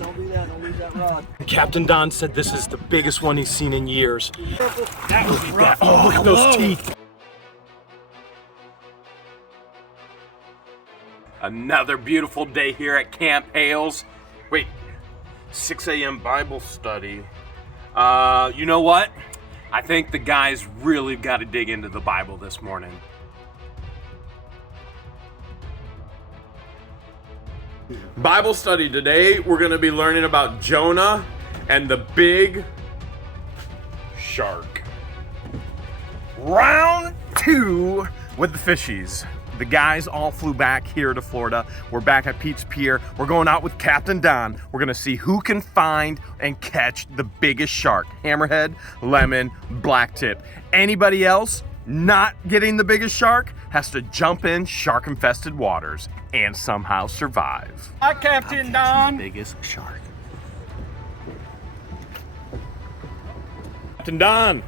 don't do that. Don't lose that rod. Captain Don said this is the biggest one he's seen in years. That was rough. Oh, look at those teeth. Another beautiful day here at Camp Hale's. Wait, 6 a.m. Bible study. You know what? I think the guys really got to dig into the Bible this morning. Bible study today, we're going to be learning about Jonah and the big shark. Round 2 with the fishies. The guys all flew back here to Florida. We're back at Pete's Pier. We're going out with Captain Don. We're gonna see who can find and catch the biggest shark. Hammerhead, lemon, blacktip. Anybody else not getting the biggest shark has to jump in shark-infested waters and somehow survive. Hi, Captain Don. Biggest shark. Captain Don,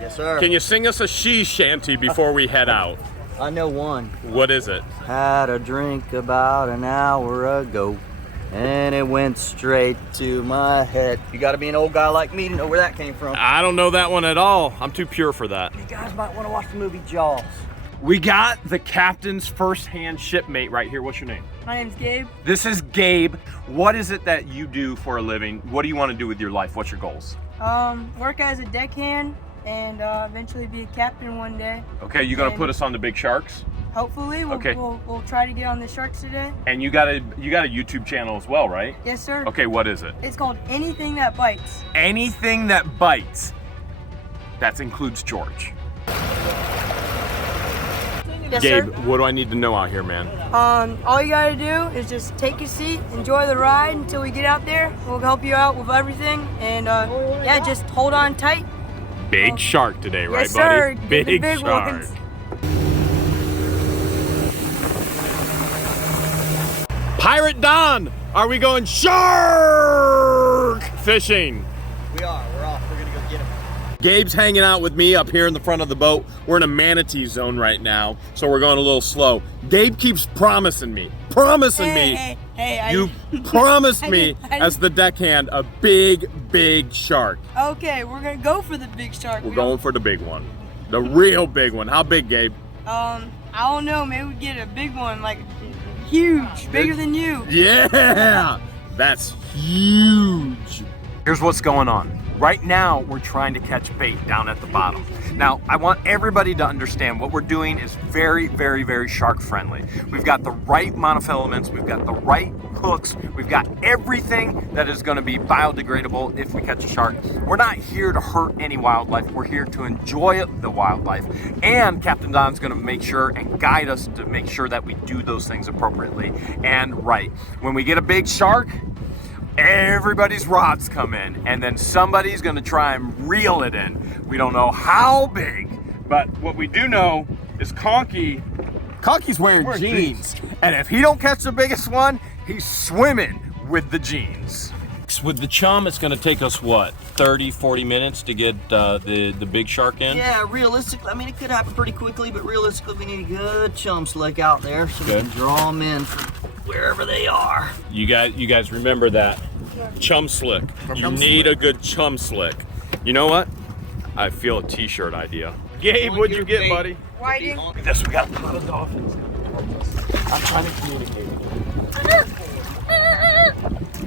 Yes, sir. can you sing us a sea shanty before we head out? I know one. What is it? Had a drink about an hour ago, and it went straight to my head. You gotta be an old guy like me to know where that came from. I don't know that one at all. I'm too pure for that. You guys might want to watch the movie Jaws. We got the captain's first-hand shipmate right here. What's your name? My name's Gabe. This is Gabe. What is it that you do for a living? What do you want to do with your life? What's your goals? Work as a deckhand and eventually be a captain one day. Okay, you gonna put us on the big sharks? Hopefully, we'll try to get on the sharks today. And you got a YouTube channel as well, right? Yes, sir. Okay, what is it? It's called Anything That Bites. Anything that bites. That includes George. Yes, Gabe, sir. what do I need to know out here, man? All you gotta do is just take a seat, enjoy the ride until we get out there. We'll help you out with everything, and yeah, just hold on tight. Big shark today, right, Yes, sir. buddy? The big shark. ones. Pirate Don, are we going shark fishing? We are. We're off. We're gonna go get him. Gabe's hanging out with me up here in the front of the boat. We're in a manatee zone right now, so we're going a little slow. Gabe keeps promising me. Hey, You promised me as the deckhand a big shark. Okay, we're gonna go for the big shark. We're going for the big one. The real big one. How big, Gabe? I don't know. Maybe we get a big one, like huge, bigger than you. Yeah, that's huge. Here's what's going on. Right now, we're trying to catch bait down at the bottom. Now, I want everybody to understand what we're doing is very shark friendly. We've got the right monofilaments, we've got the right hooks, we've got everything that is gonna be biodegradable if we catch a shark. We're not here to hurt any wildlife, we're here to enjoy the wildlife. And Captain Don's gonna make sure and guide us to make sure that we do those things appropriately and right. When we get a big shark, everybody's rods come in, and then somebody's gonna try and reel it in. We don't know how big, but what we do know is Conky's wearing jeans. And if he don't catch the biggest one, he's swimming with the jeans. With the chum, it's gonna take us what, 30-40 minutes to get the big shark in? Yeah, realistically, I mean, it could happen pretty quickly, but realistically, we need a good chum slick out there so we can draw them in from wherever they are. You guys remember that. Chum slick. You need a good chum slick. You know what? I feel a t-shirt idea. Gabe, what'd you get, buddy? Whiting. Look at this, we got a lot of dolphins. I'm trying to communicate.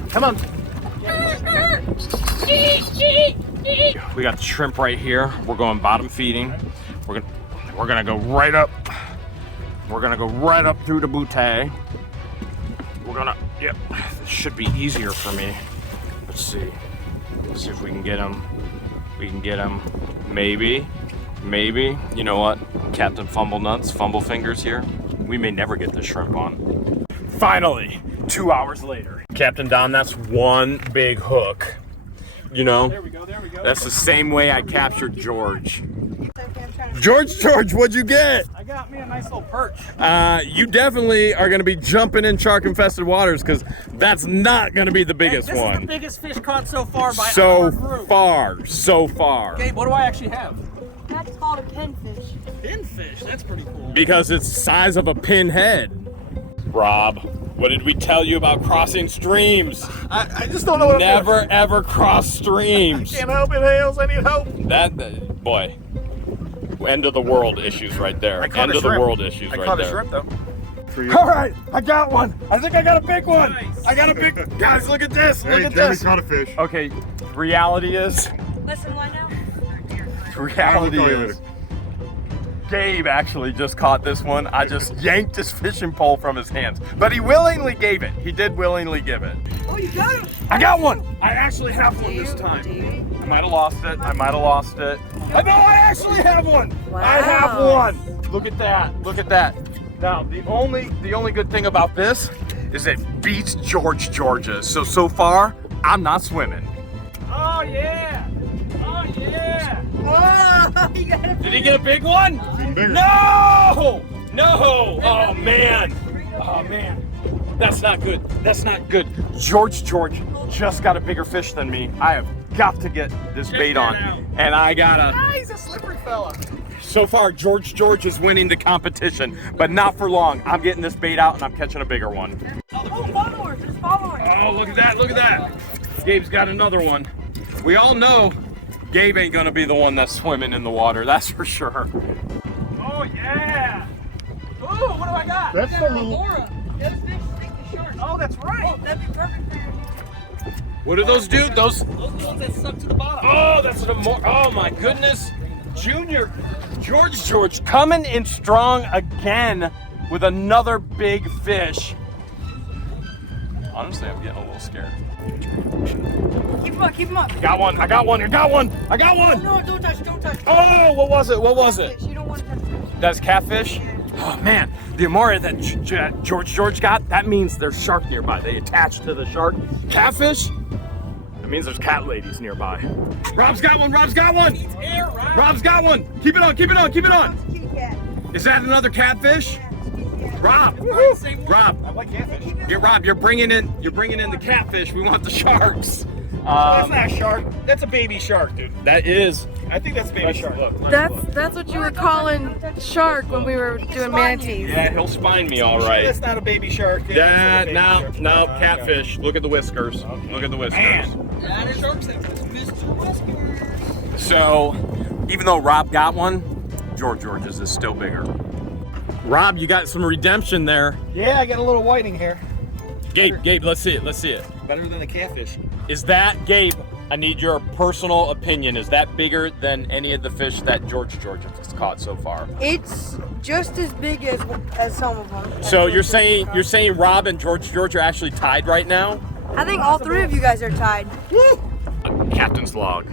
Come on. We got the shrimp right here. We're going bottom feeding. We're gonna go right up. We're gonna go right up through the butte. Yep, this should be easier for me. Let's see if we can get him. We can get him, maybe. You know what? Captain Fumble Nuts, Fumble Fingers here. We may never get this shrimp on. Finally, 2 hours later. Captain Don, that's one big hook. You know? There we go. That's the same way I captured George. George, what'd you get? I got me a nice little perch. You definitely are going to be jumping in shark-infested waters because that's not going to be the biggest this one. This is the biggest fish caught so far by so our group. So far. Gabe, what do I actually have? That's called a pinfish. Pinfish, that's pretty cool. Because it's the size of a pinhead. Rob, What did we tell you about crossing streams? I just don't know what Never ever cross streams. I can't help it, Hales. I need help. Boy, end of the world issues right there. End of the world issues I right caught there. a shrimp though. All right, I got one. I think I got a big one. I got a big. Guys, look at this. Look at this. caught a fish. Okay, reality is. Listen, why now? Reality is. Gabe actually just caught this one. I just yanked his fishing pole from his hands, but he willingly gave it. He did willingly give it. Oh, you got him! I got one. I actually have one this time. I might have lost it. I might have lost it. Oh, no, I actually have one. Wow. I have one. Look at that. Look at that. Now, the only good thing about this is it beats Georgia's. So far, I'm not swimming. Oh yeah! Oh yeah! Oh, you got it. Did he get a big one? No! No! Oh man! Oh man! That's not good. That's not good. George just got a bigger fish than me. I have got to get this bait on, and I gotta. Ah, he's a slippery fella. So far, George is winning the competition, but not for long. I'm getting this bait out, and I'm catching a bigger one. Oh, followers, there's followers. Oh, look at that! Look at that! Gabe's got another one. We all know Gabe ain't gonna be the one that's swimming in the water. That's for sure. Oh yeah! Ooh, what do I got? That's You the got a little. Laura. Those fish think the shark. Oh, that's right. Oh, that'd be perfect for you. What do those do? Those. Those are the ones that stuck to the bottom. Oh, that's an oh my goodness. Junior George coming in strong again with another big fish. Honestly, I'm getting a little scared. Keep him up, keep him up. Got one, I got one, I got one, I got one. No, don't touch, don't touch. Oh, what was it? What was it? You don't want to touch fish. That's catfish? Oh man, the amore that George got, that means there's shark nearby. They attach to the shark. Catfish? That means there's cat ladies nearby. Rob's got one, Rob's got one! Rob's got one! Keep it on, keep it on, keep it on! Kitty cat. Is that another catfish? Rob! Rob! I like catfish. Rob, you're bringing in the catfish. We want the sharks. That's not a shark. That's a baby shark, dude. That is. I think that's a baby shark. Look. That's what you were calling shark when we were doing manatees. Yeah, he'll spine me all That's right. not a baby shark. Yeah, no, catfish. Look at the whiskers. Look at the whiskers. That is sharks that Mr. Whiskers. So, even though Rob got one, George's is still bigger. Rob, you got some redemption there. Yeah, I got a little whiting here. Gabe, let's see it. Let's see it. Better than the catfish. Is that, Gabe, I need your personal opinion. Is that bigger than any of the fish that George has caught so far? It's just as big as some of them. So you're saying Rob and George are actually tied right now? I think all three of you guys are tied. Captain's log,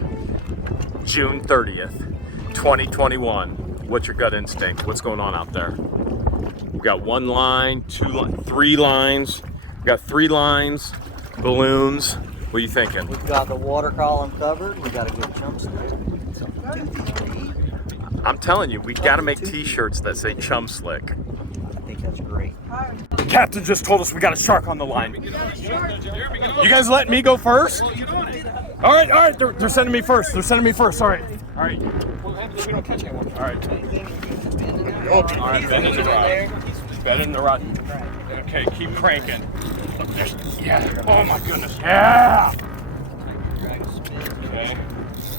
June 30th, 2021. What's your gut instinct? What's going on out there? We got one line, three lines. We got 3 lines, balloons. What are you thinking? We've got the water column covered. We got a good jump stick. I'm telling you, we got to make T-shirts that say "Chum Slick." I think that's great. The captain just told us we got a shark on the line. You guys letting me go first? All right. They're sending me first. All right. We don't catch anyone. All right. All right, bend in the rod. Bend in the rod. Okay, keep cranking. Yeah. Oh my goodness. Yeah. Okay.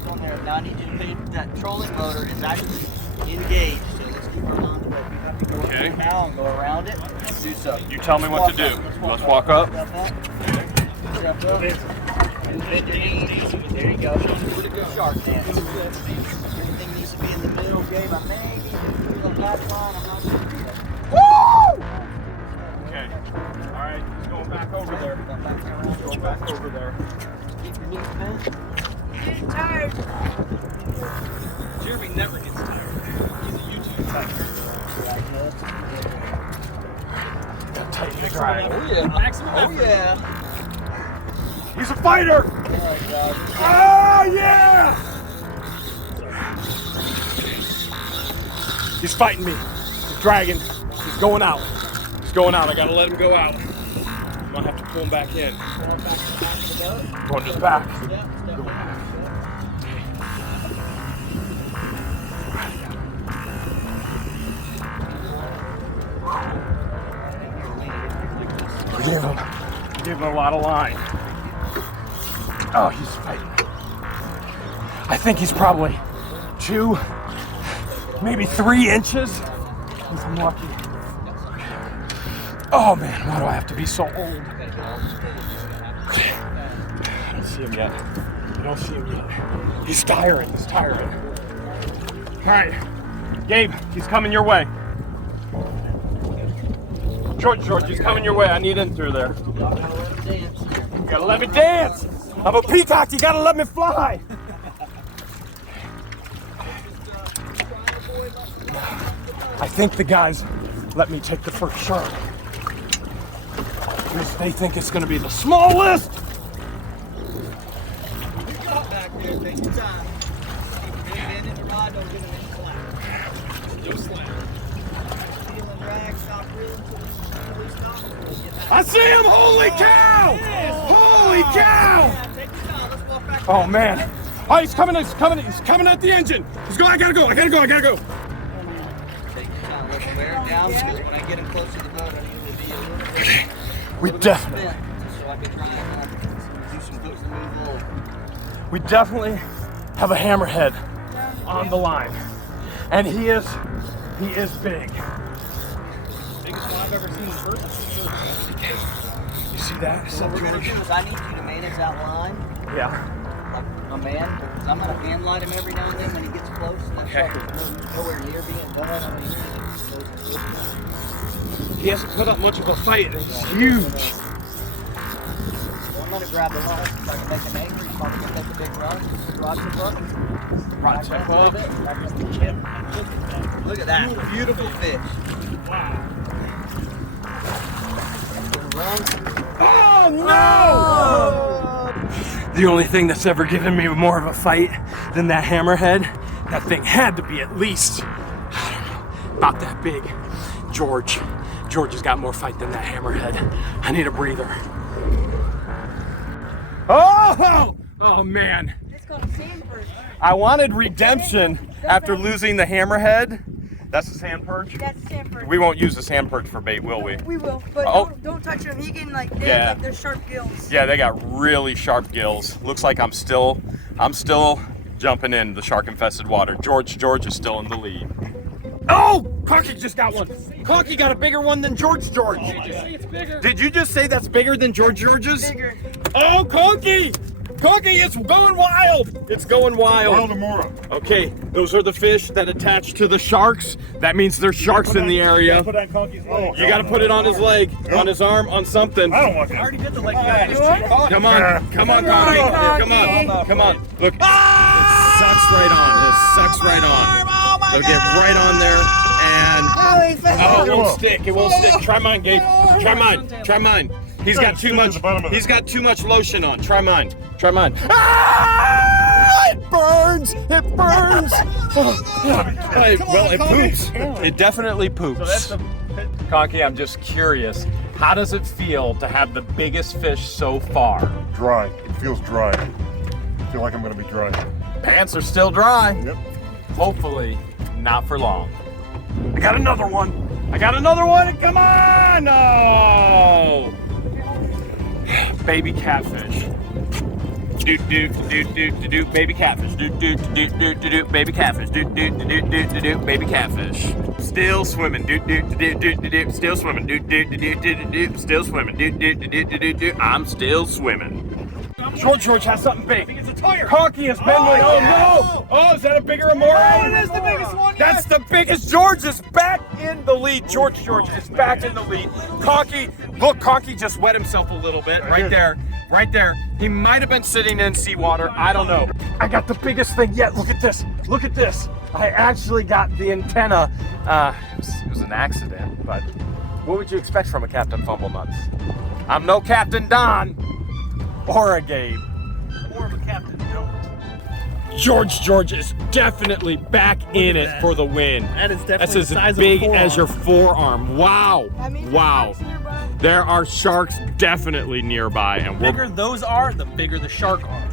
On there. Now I need you to pay that trolling motor is actually engaged. So let's keep her on the way. We have to go Okay. up now and go around it. Do so. You tell me what to do. Let's walk up. Step up. And bend your knees. There you go. Pretty good shark dance. Everything needs to be in the middle, Gabe. I may need to do the last line. I'm not sure. Woo! Okay. All right. He's going back over there. Go back over there. Keep your knees bent. Getting tired. Jeremy never gets tired. He's a YouTube tiger. Got tight the drag. Oh yeah. Maximum Oh effort. yeah. He's a fighter. Oh God. Oh yeah! He's fighting me. He's dragging. He's going out. He's going out. I gotta let him go out. I'm gonna have to pull him back in. Going just back. Gave him a lot of line. Oh, he's fighting. I think he's probably 2, maybe 3 inches. If I'm lucky. Oh man, why do I have to be so old? I don't see him yet. I don't see him yet. He's tiring. He's tiring. All right, Gabe, he's coming your way. George, he's coming your way. I need in through there. You gotta let me dance. I'm a peacock. You gotta let me fly. I think the guys let me take the first shark because they think it's gonna be the smallest. Back there, take your time. Keep your hand in the rod, don't get him any slack. No slack. Heel and drag, stop reeling till he stops. I see him! Holy cow! Holy cow! Yeah, take your time, let's walk back. Oh man! Oh, he's coming at the engine. He's going. I gotta go. Take your time, let him wear it down, because when I get him close to the boat, I need to be a little bit. We definitely. So I can try and do some hooks and move a little. We definitely have a hammerhead on the line, and he is big. Biggest one I've ever seen in person. You see that? So what we're gonna do is I need you to manage that line Yeah. like a man, because I'm gonna hand light him every now and then when he gets close. And that shark is nowhere near being done. I mean, He hasn't put up much of a fight, and he's huge. so I'm gonna grab the line so I can make an anchor. He's probably gonna take a big run. Rod tip up. Rod tip up. Back up the chip. Look at that beautiful fish. Wow. Oh no! The only thing that's ever given me more of a fight than that hammerhead, that thing had to be at least, I don't know, about that big. George has got more fight than that hammerhead. I need a breather. Oh man. It's called a sand perch. I wanted redemption after losing the hammerhead. That's the sand perch? That's a sand perch. We won't use the sand perch for bait, will we? We will, but Oh. don't touch them. He can they Yeah. have like their sharp gills. Yeah, they got really sharp gills. Looks like I'm still jumping in the shark infested water. George is still in the lead. Oh, Conky just got one. Conky got a bigger one than George. It's bigger. Did you just say that's bigger than George's? Bigger. Oh, Conky! Conky, it's going wild. It's going wild. Wildamora. Okay, those are the fish that attach to the sharks. That means there's sharks in the area. Put on Conky's leg. You gotta put it on his leg, on his arm, on something. I don't want that. I already did the leg guy. Come on, Conky. Come on. Look, it sucks right on. It sucks right on. They'll get right on there and oh, it won't stick. It won't stick. Try mine, Gabe. Try mine. He's got too much lotion on. Try mine. Ah! It burns. Well, it poops. It definitely poops. Conky, I'm just curious. How does it feel to have the biggest fish so far? Dry. It feels dry. I feel like I'm gonna be dry. Pants are still dry. Yep. Hopefully, not for long. I got another one. Come on! No! Baby catfish. Do baby catfish. Do baby catfish. Do baby catfish. Still swimming. Still swimming. Still swimming. I'm still swimming. George has something big. It's a tire. Conky has been like, oh no! Oh, is that a bigger amore? It is the biggest one yet. That's the biggest. George is back in the lead. George is back in the lead. Conky, look, Conky just wet himself a little bit right there. He might have been sitting in seawater. I don't know. I got the biggest thing yet. Look at this. I actually got the antenna. It was an accident, but what would you expect from a Captain Fumblenuts? I'm no Captain Don or a Gabe. More of a captain, no. George is definitely back in it for the win. That is definitely That's the as size big of a as your forearm. Wow. Wow. There are sharks definitely nearby, and The bigger those are, the bigger the shark are.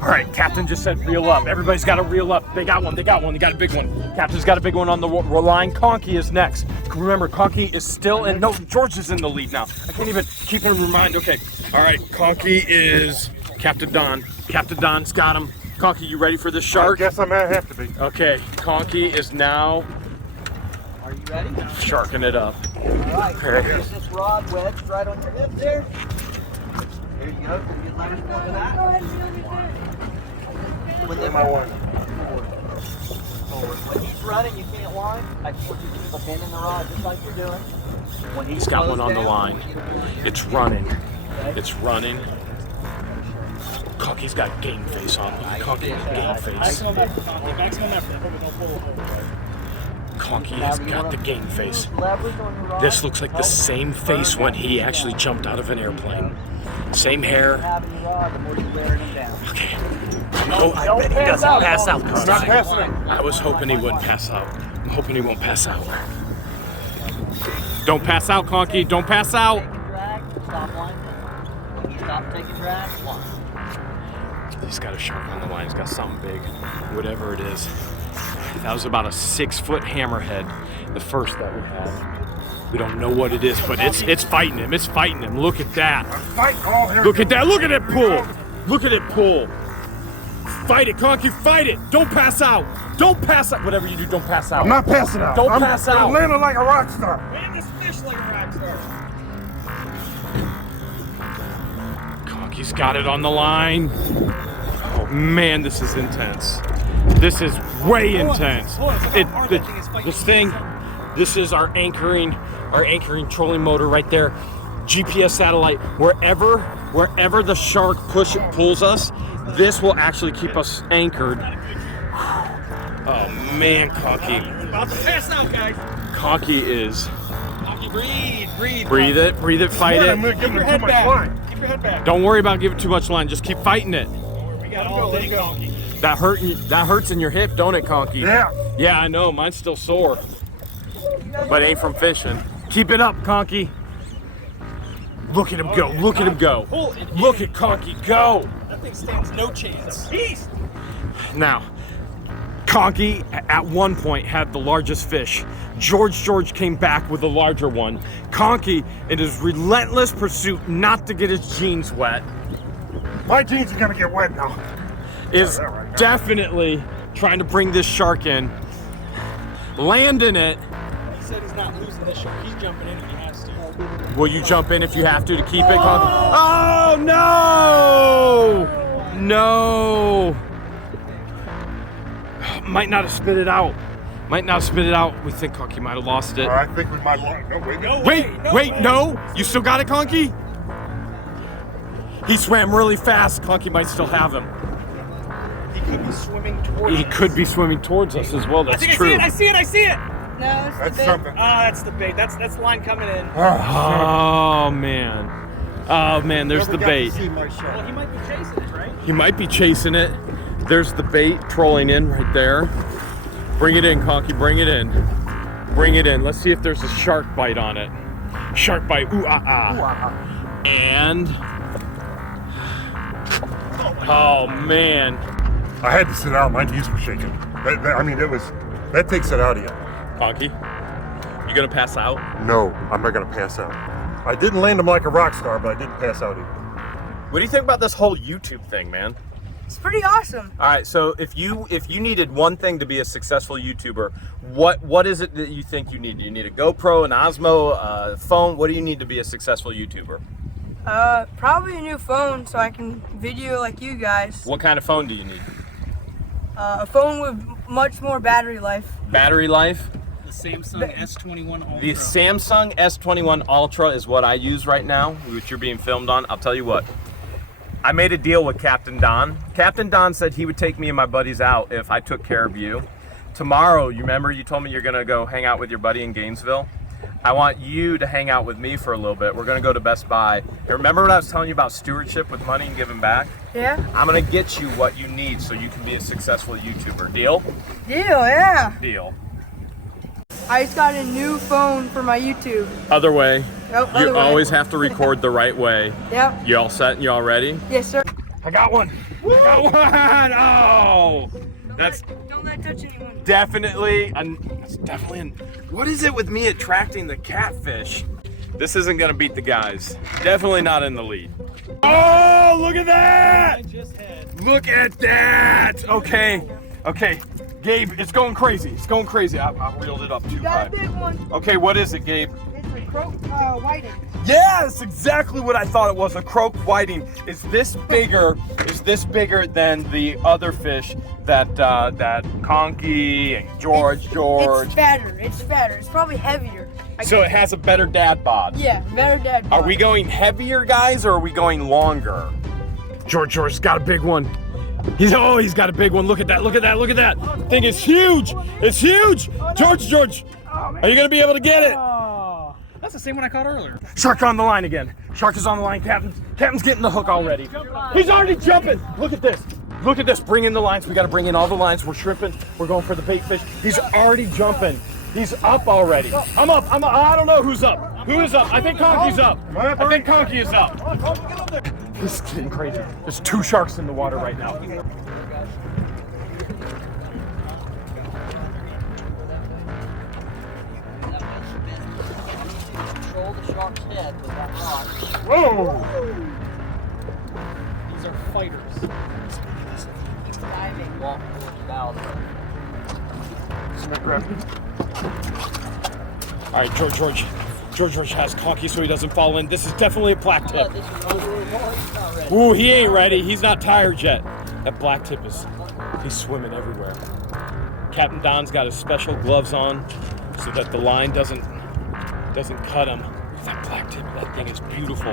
All right, Captain just said reel up. Everybody's got to reel up. They got one. They got a big one. Captain's got a big one on the line. Conky is next. Remember, Conky is still in. No, George is in the lead now. I can't even keep him in mind. Okay. All right, Conky is Captain Don. Captain Don's got him. Conky, you ready for this shark? I guess I might have to be. Okay, Conky is now Are you ready? sharking it up. All right. Okay. Get this rod wedged right on your hip there. There you go. Can you get letters for that? With Where's my one? When he's running, you can't line. I want you to keep a pin in the rod just like you're doing. When He's got one on the line. It's running. It's running. Conky's got game face on. Conky got game face. Maximum effort, Conky. Maximum effort. Hope we don't pull the hole. Conky has got the game face. Leverage on your rod. This looks like the same face when he actually jumped out of an airplane. Same hair. Having your rod, the more you're wearing him down. Okay. Oh, I bet he doesn't pass out this I'm not time. passing it. I was hoping he wouldn't pass out. I'm hoping he won't pass out. Don't pass out, Conky. Don't pass out. Taking drag, stop line. When you stop taking drag, line. He's got a shark on the line. He's got something big. Whatever it is. That was about a 6-foot hammerhead, the first that we had. We don't know what it is, but it's fighting him. It's fighting him. Look at that. Fight all here. Look at that. Look at it pull. Look at it pull. Fight it, Conky. Fight it. Don't pass out. Don't pass out. Whatever you do, don't pass out. I'm not passing out. Don't pass out. I'm landing like a rock star. Man, this fish like a rock star. Conky's got it on the line. Oh man, this is intense. This is way intense. This is our anchoring trolling motor right there. GPS satellite. Wherever the shark pulls us, this will actually keep us anchored. Oh man, Conky. About to pass out, guys. Conky is. Conky, breathe. Breathe it, fight I'm it. gonna give Keep your him too head much back. line. Keep your head back. Don't worry about giving too much line. Just keep fighting it. We got all day, Conky. That hurts in your hip, don't it, Conky? Yeah. Yeah, I know. Mine's still sore. But ain't from fishing. Keep it up, Conky. Look at him go. Look at him go. Look at Conky go. That thing stands no chance. Beast. Now, Conky at one point had the largest fish. George came back with a larger one. Conky, in his relentless pursuit not to get his jeans wet, My jeans are gonna get wet now. is definitely trying to bring this shark in, landing it. He said he's not losing this shark. He's jumping in if he has to. Will you jump in if you have to keep it, Conky? Oh no! No! Might not have spit it out. We think Conky might have lost it. I think we might. No, wait. No! You still got it, Conky? He swam really fast. Conky might still have him. He could be swimming towards He us. could be swimming towards us as well. That's true. I see it. No, it's That's the bait. something. That's the bait. That's the line coming in. Oh man, there's the bait. Well, he might be chasing it, right? He might be chasing it. There's the bait trolling in right there. Bring it in, Conky, bring it in. Bring it in. Let's see if there's a shark bite on it. Shark bite, ooh ah ah. And, oh man. I had to sit out. My knees were shaking. That takes it out of you. Conky, you gonna pass out? No, I'm not gonna pass out. I didn't land him like a rock star, but I didn't pass out either. What do you think about this whole YouTube thing, man? It's pretty awesome. All right, so if you needed one thing to be a successful YouTuber, what is it that you think you need? Do you need a GoPro, an Osmo, a phone? What do you need to be a successful YouTuber? Probably a new phone so I can video like you guys. What kind of phone do you need? A phone with much more battery life. Battery life? The Samsung S21 Ultra. The Samsung S21 Ultra is what I use right now, which you're being filmed on. I'll tell you what. I made a deal with Captain Don. Captain Don said he would take me and my buddies out if I took care of you. Tomorrow, you remember you told me you're gonna go hang out with your buddy in Gainesville? I want you to hang out with me for a little bit. We're gonna go to Best Buy. And remember what I was telling you about stewardship with money and giving back? Yeah? I'm gonna get you what you need so you can be a successful YouTuber. Deal? Deal, yeah. Deal. I just got a new phone for my YouTube. Other way. Yep, other You way. always have to record the right way. Yep. You all set? You all ready? Yes, sir. I got one. I got one. Oh, that's Don't let it touch anyone. definitely what is it with me attracting the catfish? This isn't gonna beat the guys. Definitely not in the lead. Oh, look at that! Look at that! Okay, Gabe, it's going crazy. It's going crazy. I reeled it up too high. Got a big one. Okay, what is it, Gabe? It's a croak whiting. Yeah, that's exactly what I thought it was. A croak whiting. Is this bigger than the other fish that Conky and George? It's fatter. It's probably heavier. So it has a better dad bod. Yeah, better dad bod. Are we going heavier, guys, or are we going longer? George's got a big one. He's got a big one. Look at that. Thing is huge. It's huge. George, are you gonna be able to get it? Oh, that's the same one I caught earlier. Shark on the line again. Shark is on the line, Captain. Captain's getting the hook already. He's already jumping. Look at this. Bring in the lines. We got to bring in all the lines. We're shrimping. We're going for the bait fish. He's already jumping. He's up already. I'm up. I don't know who's up. Who is up? I think Conky's up. I think Conky is up. This is getting crazy. There's 2 sharks in the water right now. Control the shark's head with that rod. Whoa! These are fighters. Keep diving. Walk towards the bow there. All right, George has Conky so he doesn't fall in. This is definitely a black tip. This is over. Oh, he's not ready. Ooh, he ain't ready. He's not tired yet. That black tip he's swimming everywhere. Captain Don's got his special gloves on so that the line doesn't cut him. That black tip, that thing is beautiful.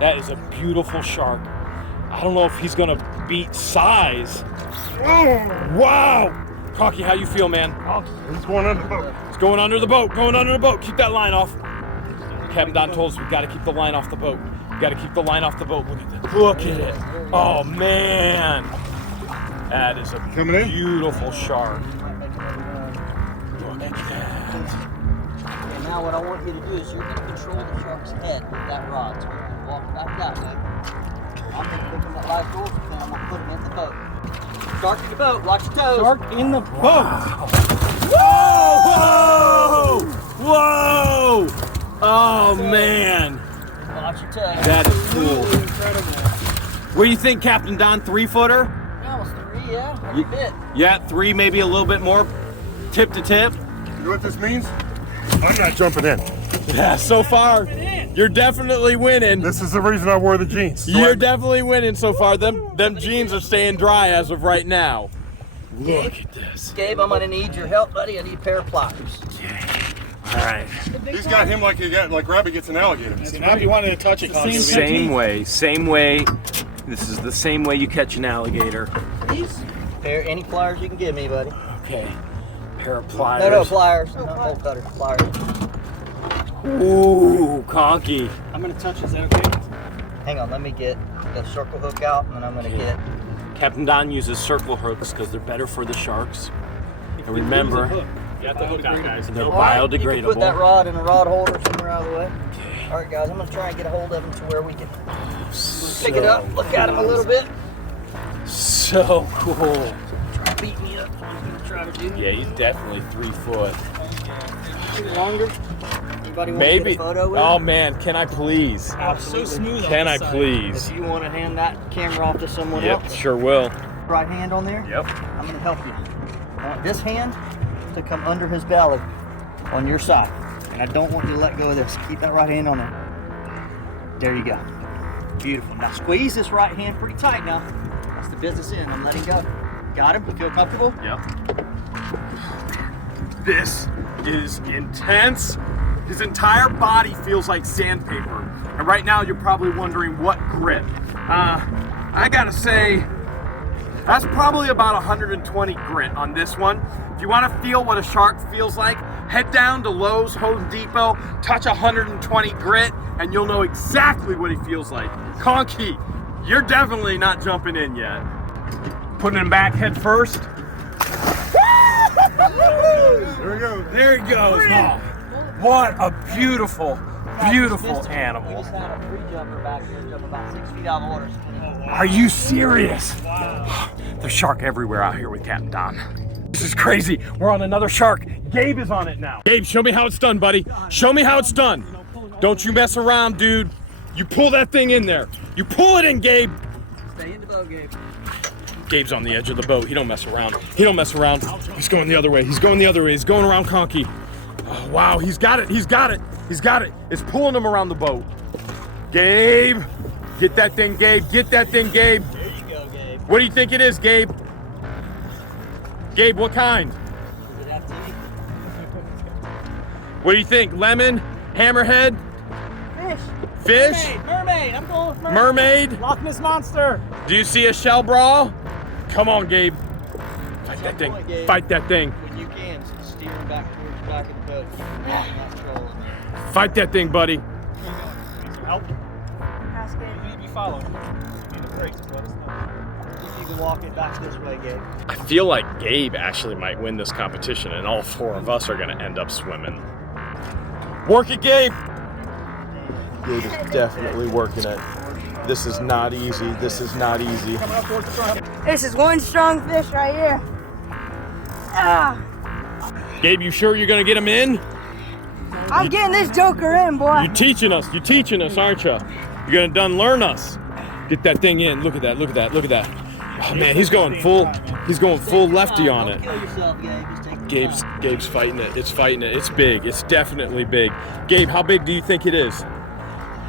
That is a beautiful shark. I don't know if he's gonna beat size. Oh, wow! Conky, how you feel, man? He's going under the boat. It's going under the boat. Keep that line off. Captain Don told us we got to keep the line off the boat. Look at that. Look at it. Oh, man. That is a beautiful shark. Look at that. And now what I want you to do is you're going to control the shark's head with that rod. So you're going to walk back that way. I'm going to pick him that live gold and I'm going to put him in the boat. Shark in the boat. Watch your toes. Shark in the boat. Whoa! Oh, man. Watch your toes. That is cool. Incredible. What do you think, Captain Don? 3-footer? Almost 3, yeah. Every bit. Yeah, 3, maybe a little bit more. Tip to tip. You know what this means? I'm not jumping in. Yeah, so far, you're definitely winning. This is the reason I wore the jeans. So You're definitely winning so far. Them jeans are staying dry as of right now. Look at this. Gabe, I'm going to need your help, buddy. I need a pair of pliers. All right. He's got him like Rabbit gets an alligator. So now if you wanted to touch it, Conky, Same way. This is the same way you catch an alligator. Any pliers you can give me, buddy. Okay. Pair of pliers. No pliers. Not bolt cutters. Pliers. Ooh, Conky. I'm going to touch it. Is that okay? Hang on. Let me get the circle hook out, and then I'm going to get... Captain Don uses circle hooks because they're better for the sharks. And remember, You got the hook out, guys. they're All right, you can biodegradable. put that rod in a rod holder somewhere out of the way. All right, guys. I'm going to try and get a hold of him to where we can pick it up, look at him a little bit. So cool. Try to beat me up. I'm going to try to do. Yeah, he's definitely 3 foot. Longer. Anybody want to Maybe. get a photo with Oh him? man, can I please? So smooth. Can on I the side. please? If you want to hand that camera off to someone Yep, else, sure will. right hand on there. Yep. I'm going to help you. I want this hand to come under his belly on your side. And I don't want you to let go of this. Keep that right hand on there. There you go. Beautiful. Now squeeze this right hand pretty tight now. That's the business end. I'm letting go. Got him? You feel comfortable? Yep. This is intense. His entire body feels like sandpaper. And right now you're probably wondering what grip. I gotta say, that's probably about 120 grit on this one. If you want to feel what a shark feels like, head down to Lowe's Home Depot, touch 120 grit, and you'll know exactly what he feels like. Conky, you're definitely not jumping in yet. Putting him back head first. There we go. There he goes. Oh, what a beautiful beautiful We animal. just had a free jumper back here jump about 6 feet out of the water. Are you serious? There's shark everywhere out here with Captain Don. This is crazy. We're on another shark. Gabe is on it now. Gabe, show me how it's done, buddy. Show me how it's done. Don't you mess around, dude. You pull that thing in there. You pull it in, Gabe. Stay in the boat, Gabe. Gabe's on the edge of the boat. He don't mess around. He don't mess around. He's going the other way. He's going the other way. He's going around Conky. Oh, wow, he's got it. He's got it. He's got it. It's pulling him around the boat. Gabe, get that thing, Gabe. Get that thing, Gabe. There you go, Gabe. What do you think it is, Gabe? Gabe, what kind? Does it have teeth? What do you think? Lemon? Hammerhead? Fish. Fish? Mermaid. I'm going with mermaid. Mermaid? Loch Ness Monster. Do you see a shell brawl? Come on, Gabe. Fight that thing. Point, Gabe. Fight that thing. When you can, so steer back towards the back of the boat. Not trolling. Fight that thing, buddy. Need some help? Ask it. We need to be followed. Need the brakes. Let us know. If you can walk it back this way, Gabe. I feel like Gabe actually might win this competition, and all four of us are going to end up swimming. Work it, Gabe. Gabe is definitely working it. This is not easy. This is not easy. Coming up towards the front. This is one strong fish right here. Ah, Gabe, you sure you're going to get him in? I'm getting this joker in, boy. You're teaching us, aren't you? You're going to done learn us. Get that thing in. Look at that, look at that, look at that. Oh man, he's going full lefty on it. Don't kill yourself, Gabe. Just take your Gabe's fighting it. It's fighting it. It's big. It's definitely big. Gabe, how big do you think it is?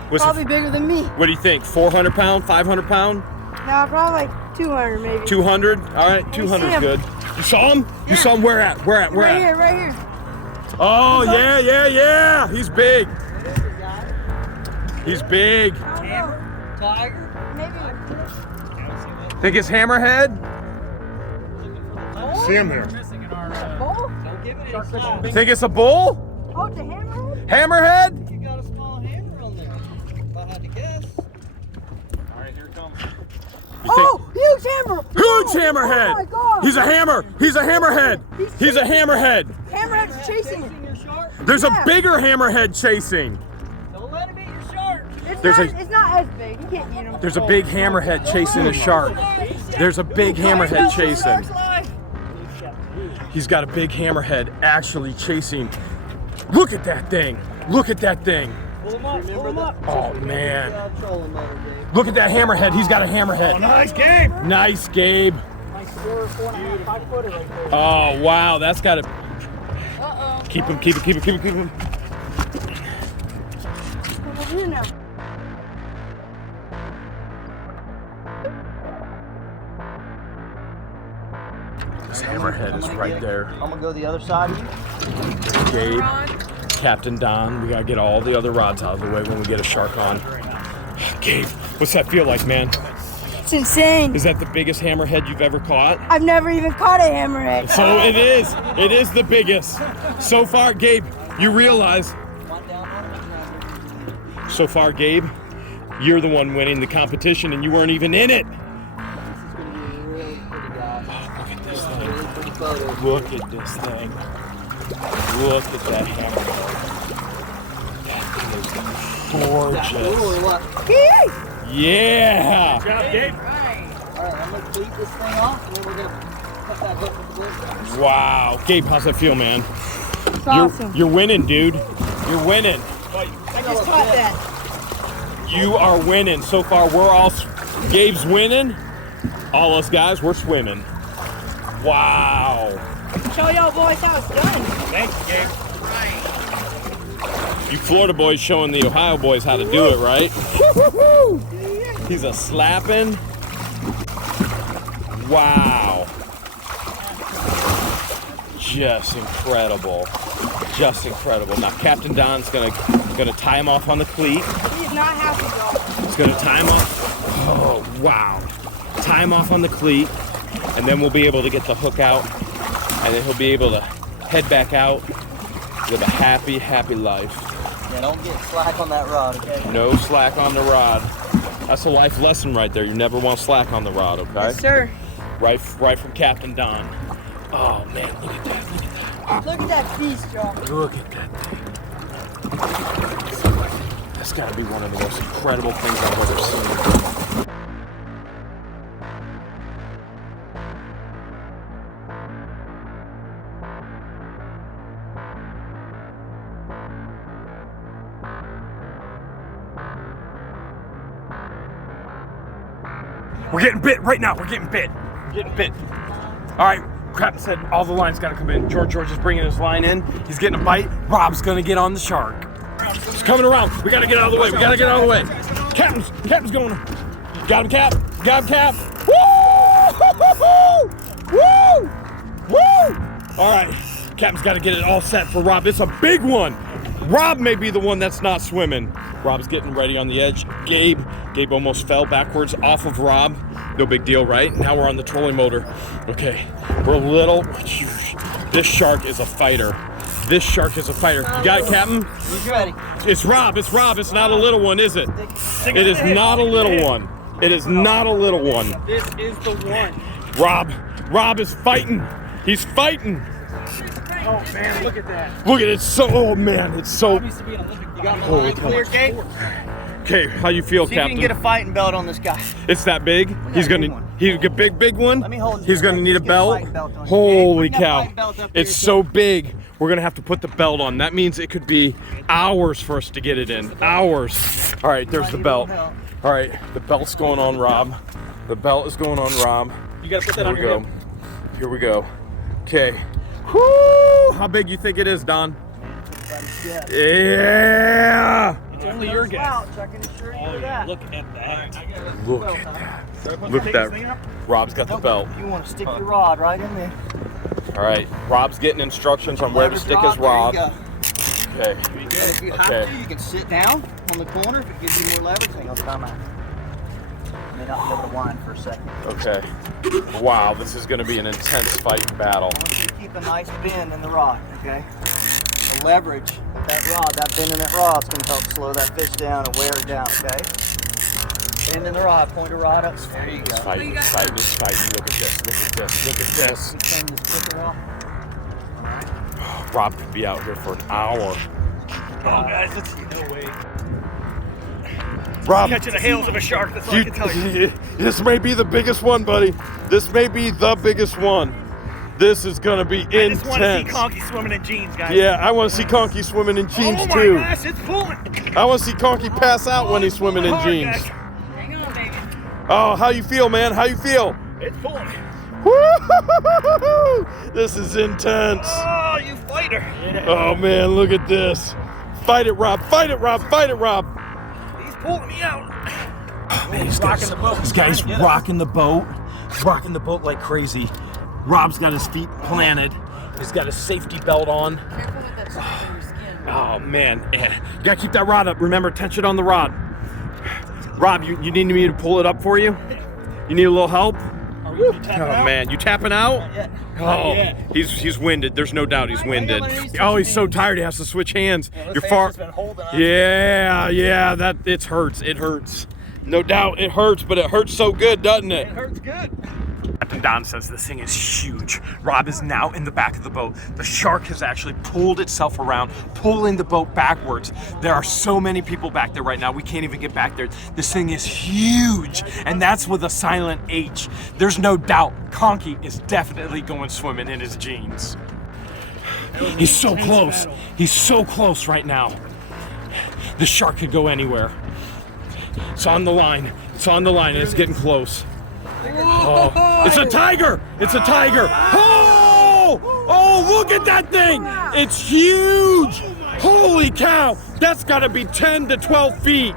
What's Probably bigger than me. What do you think? 400 pound? 500 pound? No, probably like 200 maybe. 200? All right, 200 is him. good. You saw him? You saw him? Where at? Where at? Where Right at? here, right here. Oh yeah, yeah, yeah. He's big. He's big. I don't know. tiger. Maybe. Think it's hammerhead? See him there. Missing in our Bull? Don't give it any size. Think it's a bull? Oh, it's a hammerhead? Hammerhead? You got a small hammer on there. If I had to guess. All right, here it comes. Oh, huge hammer! Huge Oh, hammerhead! Oh my God! He's a hammer! He's a hammerhead! He's a hammerhead! Hammerhead's chasing him. Your shark. There's a Yeah. bigger hammerhead chasing. Don't let him eat your shark. It's not as big. You can't eat him. There's a big hammerhead chasing a shark. There's a big hammerhead chasing. He's got a big hammerhead actually chasing. Look at that thing. Look at that thing. Pull him up. Pull him up. Oh man. Trolling mode, Gabe. Look at that hammerhead. He's got a hammerhead. Nice game. Nice, Gabe. Nice 4.5, 5 footer right there. Oh wow, that's got to keep him, keep him, keep him, keep him, keep him. Come over here now. This hammerhead is right there. I'm gonna go the other side of you. Gabe, Captain Don. We gotta get all the other rods out of the way when we get a shark on. Gabe, what's that feel like, man? It's insane. Is that the biggest hammerhead you've ever caught? I've never even caught a hammerhead. So it is. It is the biggest. So far, Gabe, you realize. So far, Gabe, you're the one winning the competition and you weren't even in it. Look at this thing. Look at that hammer. That thing is gorgeous. Yeah. Good job, Gabe. Alright, I'm gonna cleat this thing off and then we're gonna cut that hook with the blade. Wow. Gabe, how's that feel, man? It's awesome. You're winning, dude. You're winning. I just caught that. You are winning. So far, we're all. Gabe's winning. All us guys, we're swimming. Wow. Show y'all boys how it's done. Thanks, Gabe. You Florida boys showing the Ohio boys how to do it, right? He's a slapping. Wow. Just incredible. Just incredible. Now Captain Don's gonna tie him off on the cleat. He's not happy, y'all. He's gonna tie him off. Oh wow. Tie him off on the cleat, and then we'll be able to get the hook out, and then he'll be able to head back out with a happy, happy life. Yeah, don't get slack on that rod, okay? No slack on the rod. That's a life lesson right there. You never want slack on the rod, okay? Yes, sir. Right from Captain Don. Oh man, look at that, look at that. Look at that beast, y'all. Look at that thing. That's gotta be one of the most incredible things I've ever seen. We're getting bit right now. We're getting bit. Getting bit. All right. Captain said all the lines got to come in. George is bringing his line in. He's getting a bite. Rob's gonna get on the shark. He's coming around. We gotta get out of the way. We gotta get out of the way. Captain's going. Got him, Cap. Got him, Cap. Woo! Woo! Woo! All right. Captain's got to get it all set for Rob. It's a big one. Rob may be the one that's not swimming. Rob's getting ready on the edge. Gabe almost fell backwards off of Rob. No big deal, right? Now we're on the trolling motor. Okay, we're a little, this shark is a fighter. This shark is a fighter. You got it, Captain? He's ready. It's Rob, it's not a little one, is it? It is not a little one. It is not a little one. This is the one. Rob is fighting. He's fighting. Oh man, look at that. Look at it, oh man, it's so. Needs to be an Olympic. You got the line clear, Kate? Okay, how you feel, See if you Captain? can get a fighting belt on this guy. It's that big? He's a big one? Let me hold He's gonna need a belt? Holy cow. It's so big, we're gonna have to put the belt on. That means it could be hours for us to get it in. Hours. All right, there's the belt. All right, the belt's going on Rob. The belt is going on Rob. You gotta put that on your hip. Here we go. Okay. Whoo! How big you think it is, Don? Yeah! It's only your guess. Look at that. Look at that. Look at that. Rob's got the belt. You want to stick your rod right in there. All right, Rob's getting instructions on where to stick his rod. There you go. Okay. And if you have to, you can sit down on the corner. If it gives you more leverage, then it'll come out. And then I'll be able to wind for a second. Okay. Wow, this is going to be an intense fight and battle. I want you to keep a nice bend in the rod, okay? The leverage of that rod, that bend in that rod is going to help slow that fish down and wear it down, okay? Bend in the rod, point the rod up. There you go. It's fighting. Look at this. Look at this. Turn this clicker off. Rob could be out here for an hour. Come on, guys. Let's see. No way. Rob, Catching the hails of a shark. That's all I can tell you. this may be the biggest one, buddy. This may be the biggest one. This is gonna be intense. I just want to see Conky swimming in jeans, guys. Yeah, I want to see Conky swimming in jeans oh my too. gosh, it's pulling. I want to see Conky pass out when he's swimming in Hard, jeans. guys. Hang on, baby. Oh, how you feel, man? How you feel? It's pulling. Woo! This is intense. Oh, you fighter. Oh man, look at this. Fight it, Rob. Fight it, Rob. Fight it, Rob. He's pulling me out. Oh, man, he's rocking the boat. This guy's rocking the boat. He's rocking the boat like crazy. Rob's got his feet planted. He's got his safety belt on. Careful with that stuff in your skin. Oh man, you gotta keep that rod up. Remember, tension on the rod. Rob, you need me to pull it up for you? You need a little help? Are we tapping Oh out? man, you tapping out? Oh, he's winded. There's no doubt he's winded. Oh, he's so tired he has to switch hands. You're far. Yeah, that it hurts. It hurts. No doubt it hurts, but it hurts so good, doesn't it? It hurts good. Captain Don says this thing is huge. Rob is now in the back of the boat. The shark has actually pulled itself around, pulling the boat backwards. There are so many people back there right now, we can't even get back there. This thing is huge, and that's with a silent H. There's no doubt Conky is definitely going swimming in his jeans. He's so close. He's so close right now. The shark could go anywhere. It's on the line. It's on the line, and it's getting close. Oh, it's a tiger! It's a tiger! Oh! Oh, look at that thing! It's huge! Holy cow! That's gotta be 10 to 12 feet.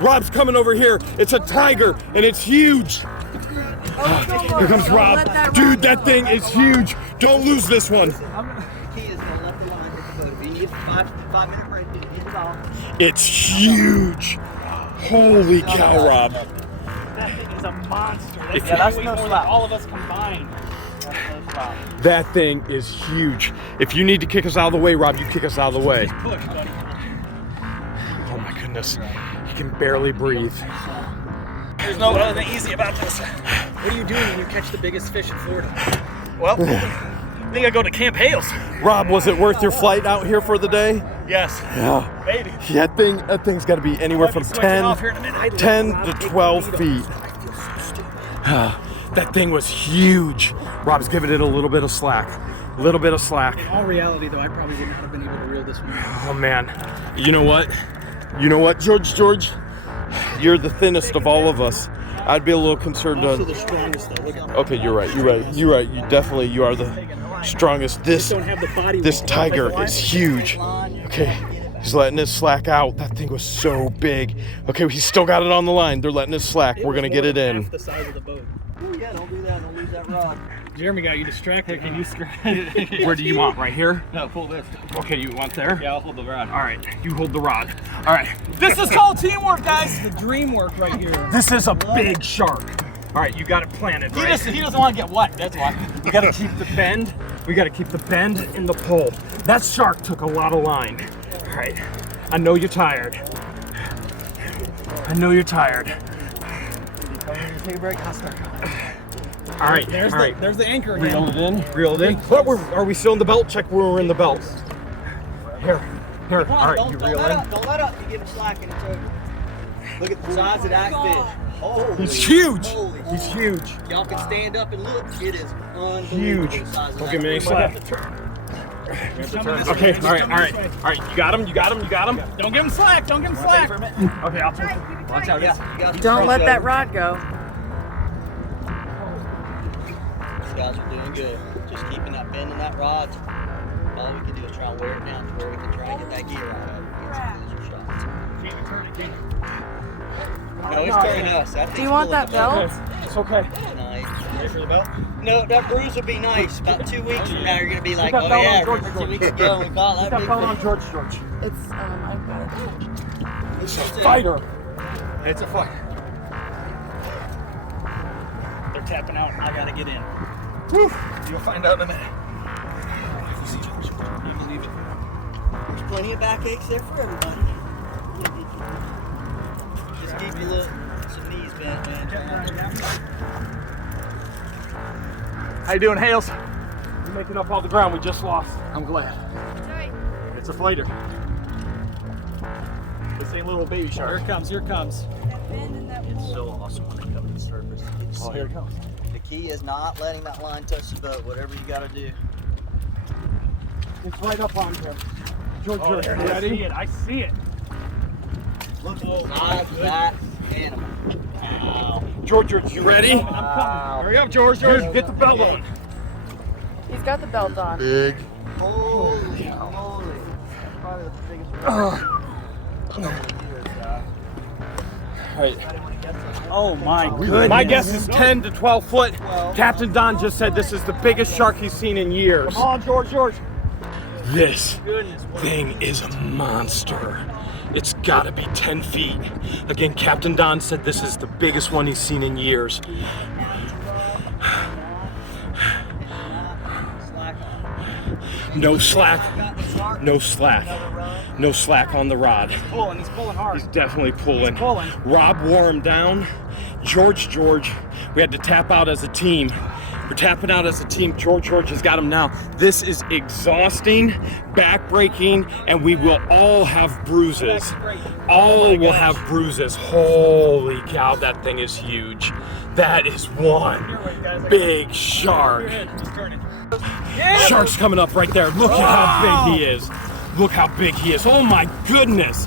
Rob's coming over here. It's a tiger, and it's huge. Here comes Rob. Dude, that thing is huge. Don't lose this one. The key is to let the line hit the boat. If you need a 5-minute break, you get it off. It's huge. Holy cow, Rob. That thing is a monster. If That's you- way more than all of us combined. That thing is huge. If you need to kick us out of the way, Rob, you kick us out of the way. Push, buddy. Oh my goodness. He can barely breathe. There's no nothing easy about this. What are you doing when you catch the biggest fish in Florida? Well, I think I go to Camp Hale's. Rob, was it worth your flight out here for the day? Yes. Yeah. Maybe. Yeah, that thing's got to be anywhere from 10 to 12 feet. That thing was huge. Rob's giving it a little bit of slack. In all reality, though, I probably would not have been able to reel this one. Oh man, you know what, George, you're the thinnest of all of us. I'd be a little concerned Also on. the strongest, though. Look at Okay, you're right. You are the strongest. don't have the body. This wall. tiger is huge. Okay, he's letting us slack out. That thing was so big. Okay, he's still got it on the line. They're letting us slack. We're gonna get it in. Half the size of the boat. Oh yeah, don't do that. Don't lose that rod. Jeremy got you distracted. Can you Where do you want? Right here? No, pull this. Okay, you want there? Yeah, I'll hold the rod. All right, you hold the rod. All right, This is called teamwork, guys. The dream work right here. this is a big shark. All right, you got it planted, He right? doesn't want to get wet. That's why. We gotta keep the bend. We gotta keep the bend in the pole. That shark took a lot of line. All right, I know you're tired. Take a break. I'll start. All right, There's the anchor Reel again. it in, reel it in. What, are we still in the belt? Check where we're in the belt. Here. All right, you Don't reel let in. up. Don't let up. You give him slack and it's over. Look at the size of that fish. Holy He's huge. moly. He's huge. Y'all can stand up and look. It is unbelievable. Huge. the size of Don't that give me any fish. slack. Okay, all right. You got him. Don't give him slack. Don't give him slack. Okay, I'll take it. Watch out. Yeah, you got the Don't strength let that over. rod go. These guys are doing good. Just keeping that bend in that rod. All we can do is try and wear it down to where we can try and get that gear out of it. Get some closer shots. No, he's turning us. That Do you want that belt? It's okay. Nice. Ready for the belt? No, that bruise will be nice. About 2 weeks from now, you're gonna be like, that oh belt on yeah, George, remember 2 weeks ago we caught that big fish. George. It's I've got it. It's just Fighter. It's a fight. They're tapping out. I gotta get in. You'll find out in a minute. You believe it? There's plenty of backaches there for everybody. Just keep your some knees bent, man. How you doing, Hales? We're making up all the ground we just lost. I'm glad. It's a fighter. This ain't little baby shark. Here it comes. Here it comes. It's so awesome when they come to the surface. Oh, here it comes. The key is not letting that line touch the boat, whatever you gotta do. It's right up on him. George, Oh, you there ready? I see it. Look at the size of that animal. Wow. George, you ready? Wow. Hurry up, George. Get the belt on. He's got the belt on. Big. Holy moly. That's probably the biggest Right. Oh my goodness. My guess is 10 to 12 foot. Captain Don just said this is the biggest shark he's seen in years. Come on, George. This thing is a monster. It's gotta be 10 feet. Again, Captain Don said this is the biggest one he's seen in years. No slack. No slack. No slack on the rod. He's pulling hard. He's definitely pulling. pulling. Rob wore him down. George, we had to tap out as a team. We're tapping out as a team. George has got him now. This is exhausting, back-breaking, and we will all have bruises. All will have bruises. Holy cow, that thing is huge. That is one big shark. Shark's coming up right there. Look at how big he is. Look how big he is. Oh my goodness.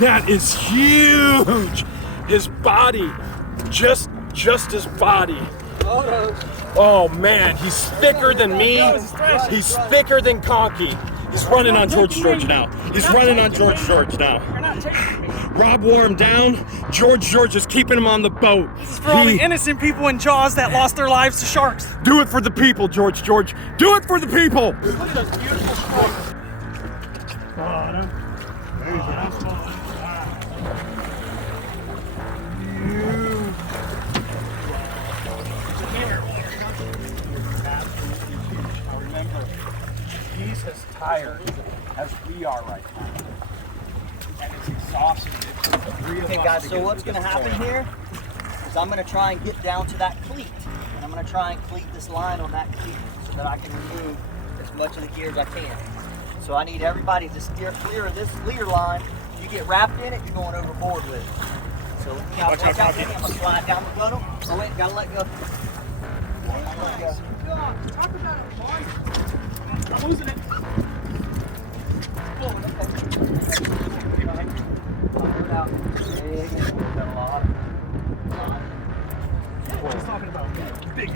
That is huge. His body, just his body. Oh man, he's thicker than me. He's thicker than Conky. He's running on George now. He's running on George now. You're not taking me. Rob wore him down. George is keeping him on the boat. This is for all the innocent people in Jaws that lost their lives to sharks. Do it for the people, George. Do it for the people. Look at those beautiful strokes. Now remember, he's as tired as we are right now. And it's exhausting. Okay guys, so what's gonna happen here is I'm gonna try and get down to that cleat. And I'm gonna try and cleat this line on that cleat so that I can remove as much of the gear as I can. So I need everybody to steer clear of this leader line. You get wrapped in it, you're going overboard with it. So watch out, I'm gonna slide down the gunnel. Oh wait, gotta let go. Let go. I'm losing it. Talking about big.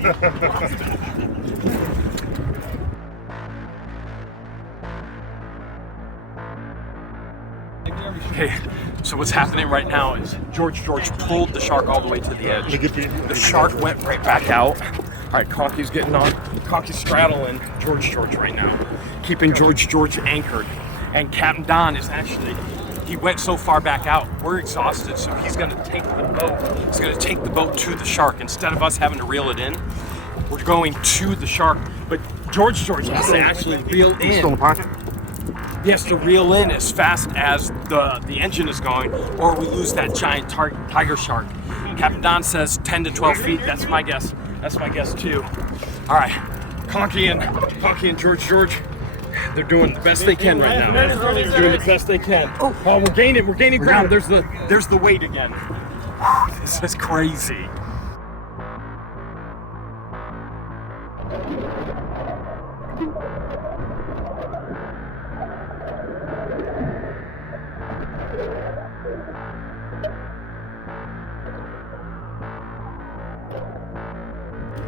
Okay, so what's happening right now is George pulled the shark all the way to the edge. The shark went right back out. All right, Conky's getting on. Conky's straddling George right now, keeping George anchored. And Captain Don is actually, he went so far back out, we're exhausted, so he's gonna take the boat. He's gonna take the boat to the shark. Instead of us having to reel it in, we're going to the shark. But George has to actually reel in. Still in the pocket? He has to reel in as fast as the engine is going, or we lose that giant tiger shark. Captain Don says 10 to 12 feet. That's my guess. That's my guess too. All right, Conky and George, they're doing the best they can right now. They're doing the best they can. Oh, we're gaining ground. There's the weight again. This is crazy.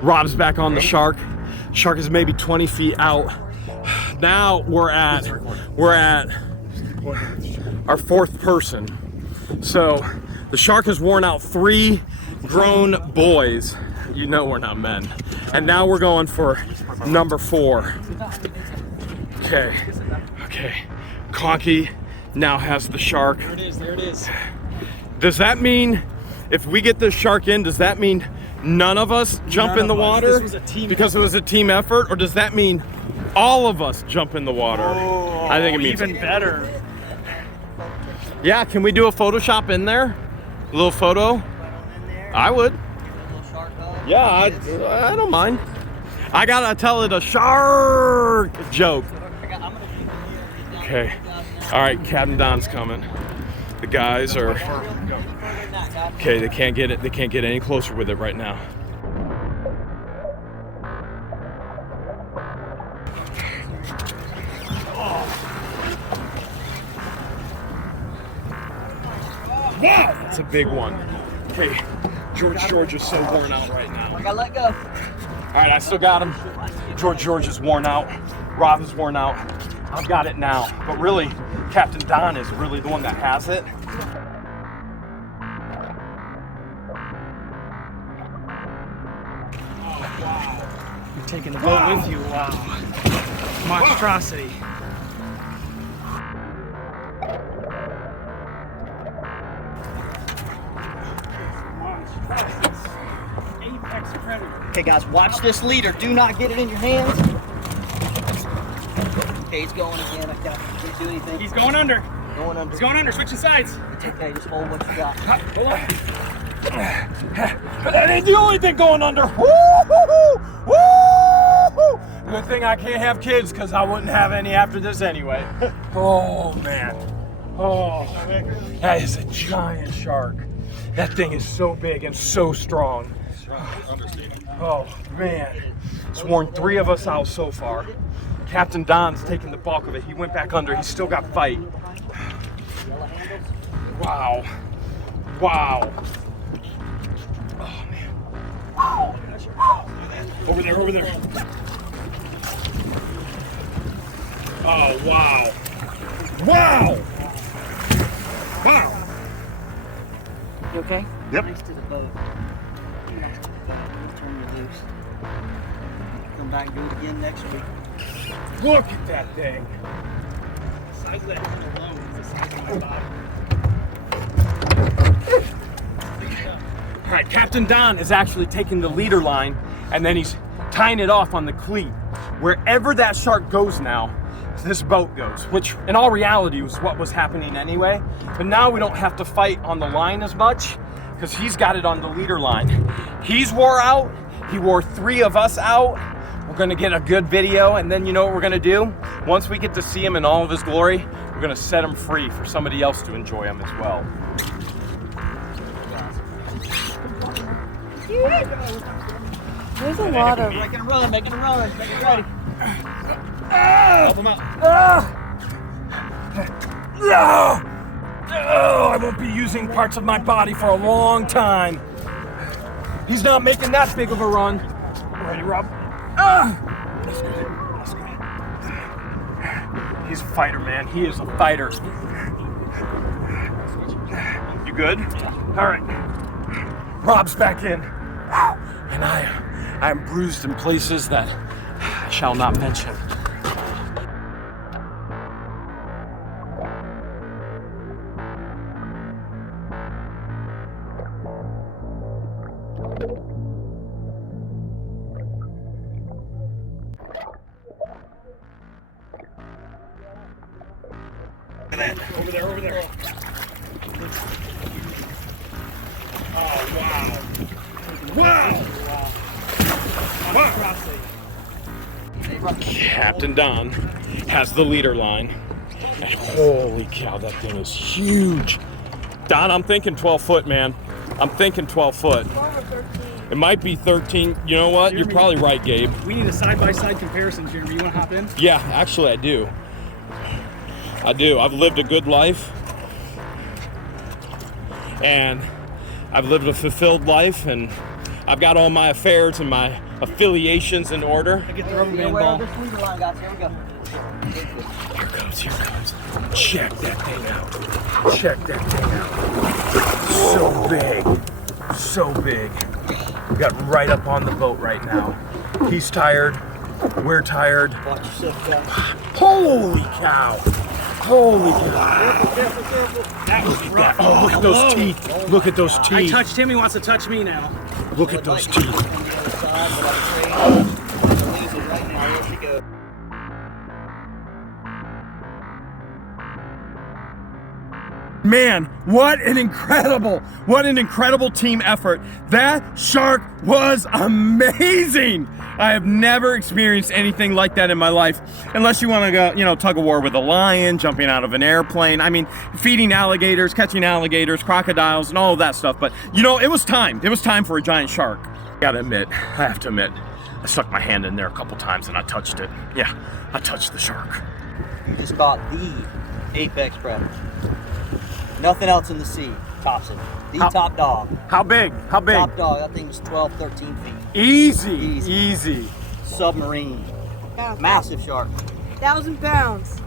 Rob's back on the shark. Shark is maybe 20 feet out. Now we're at our fourth person. So the shark has worn out 3 grown boys. You know we're not men. And now we're going for number 4. Okay. Conky now has the shark. There it is. Does that mean if we get this shark in, does that mean none of us jump in the water? This was a team because it was a team effort, or does that mean all of us jump in the water? Oh, I think it means even better. Yeah, can we do a Photoshop in there? A little photo? I would. Yeah, I don't mind. I gotta tell it a shark joke. Okay. All right, Captain Don's coming. The guys are okay. They can't get it. They can't get any closer with it right now. Wow, that's a big one. Okay, George is so worn out right now. I gotta let go. All right, I still got him. George is worn out. Rob is worn out. I've got it now. But really, Captain Don is really the one that has it. Oh, wow. You're taking the boat with you. Wow. Monstrosity. Apex predator. Okay, guys, watch this leader. Do not get it in your hands. Okay, he's going again. I can't do anything. He's going under. Going under. He's going under. Switching sides. Okay, just hold what you got. Hold on. That ain't the only thing going under. Woo-hoo-hoo! Woo-hoo! Good thing I can't have kids, because I wouldn't have any after this anyway. Oh, man. Oh, that is a giant shark. That thing is so big and so strong. Oh, man. It's worn 3 of us out so far. Captain Don's taking the bulk of it. He went back under. He's still got fight. Wow. Wow. Oh, man. Over there. Oh, wow. Wow. Wow. You okay? Yep. Next to the boat. Next to the boat. We'll turn you loose. Come back and do it again next week. Look at that thing. The size of that thing alone is the size of my body. All right, Captain Don is actually taking the leader line and then he's tying it off on the cleat. Wherever that shark goes now, this boat goes, which in all reality was what was happening anyway. But now we don't have to fight on the line as much because he's got it on the leader line. He's wore out. He wore 3 of us out. We're gonna get a good video, and then you know what we're gonna do? Once we get to see him in all of his glory, we're gonna set him free for somebody else to enjoy him as well. There's a lot of. Making a run, making a run, make it ready. Help him out. Oh, I won't be using parts of my body for a long time. He's not making that big of a run. Ready, Rob? That's good. That's good. He's a fighter, man. He is a fighter. You good? All right. Rob's back in. And I am bruised in places that I shall not mention. Over there, over there. Oh, wow. Wow! Captain Don has the leader line. And holy cow, that thing is huge. Don, I'm thinking 12 foot, man. I'm thinking 12 foot. It might be 13. You know what? You're probably right, Gabe. We need a side-by-side comparison, Jeremy. You want to hop in? Yeah, actually, I do. I do. I've lived a good life. And I've lived a fulfilled life, and I've got all my affairs and my affiliations in order. I get the rubber band ball. Here we go. Here comes, here comes. Check that thing out. Check that thing out. So big. So big. We got right up on the boat right now. He's tired. We're tired. Watch yourself, guys. Holy cow. Holy cow. That was rough. Oh, look at those teeth. Look at those I teeth. touched him, he wants to touch me now. Look at those teeth. Man, what an incredible team effort. That shark was amazing. I have never experienced anything like that in my life, unless you want to go, you know, tug of war with a lion, jumping out of an airplane. I mean, feeding alligators, catching alligators, crocodiles, and all of that stuff. But, you know, it was time. It was time for a giant shark. I have to admit, I stuck my hand in there a couple times and I touched it. Yeah, I touched the shark. You just caught the apex predator. Nothing else in the sea tops it. The top dog. How big? How big? Top dog, that thing was 12, 13 feet. Easy. Submarine. Massive shark. 1,000 pounds.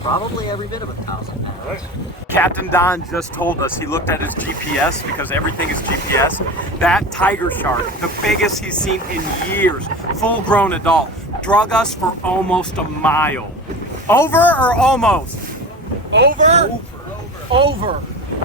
Probably every bit of 1,000 pounds. Captain Don just told us he looked at his GPS because everything is GPS. That tiger shark, the biggest he's seen in years, full-grown adult, drug us for almost a mile. Over or almost?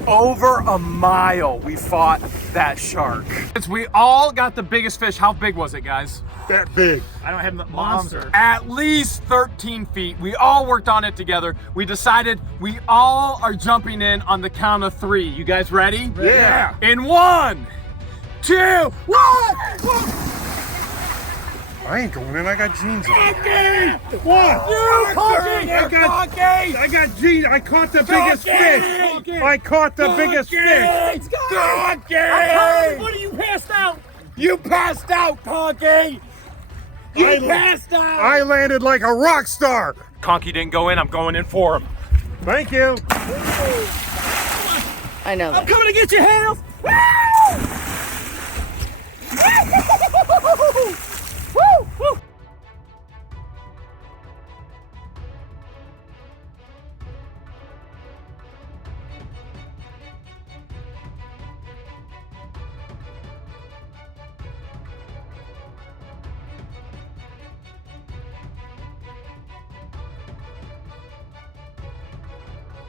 Over a mile we fought that shark. Since we all got the biggest fish, how big was it, guys? That big. I don't have the monster. At least 13 feet. We all worked on it together. We decided we all are jumping in on the count of 3. You guys ready? Yeah. In 1, 2, 1! I ain't going in. I got jeans on. What? I got jeans. I caught the biggest fish. I caught the biggest fish. What are you passed out? You passed out, Conky! You passed out! I landed like a rock star. Conky didn't go in. I'm going in for him. Thank you. I know that. Coming to get you, Hale!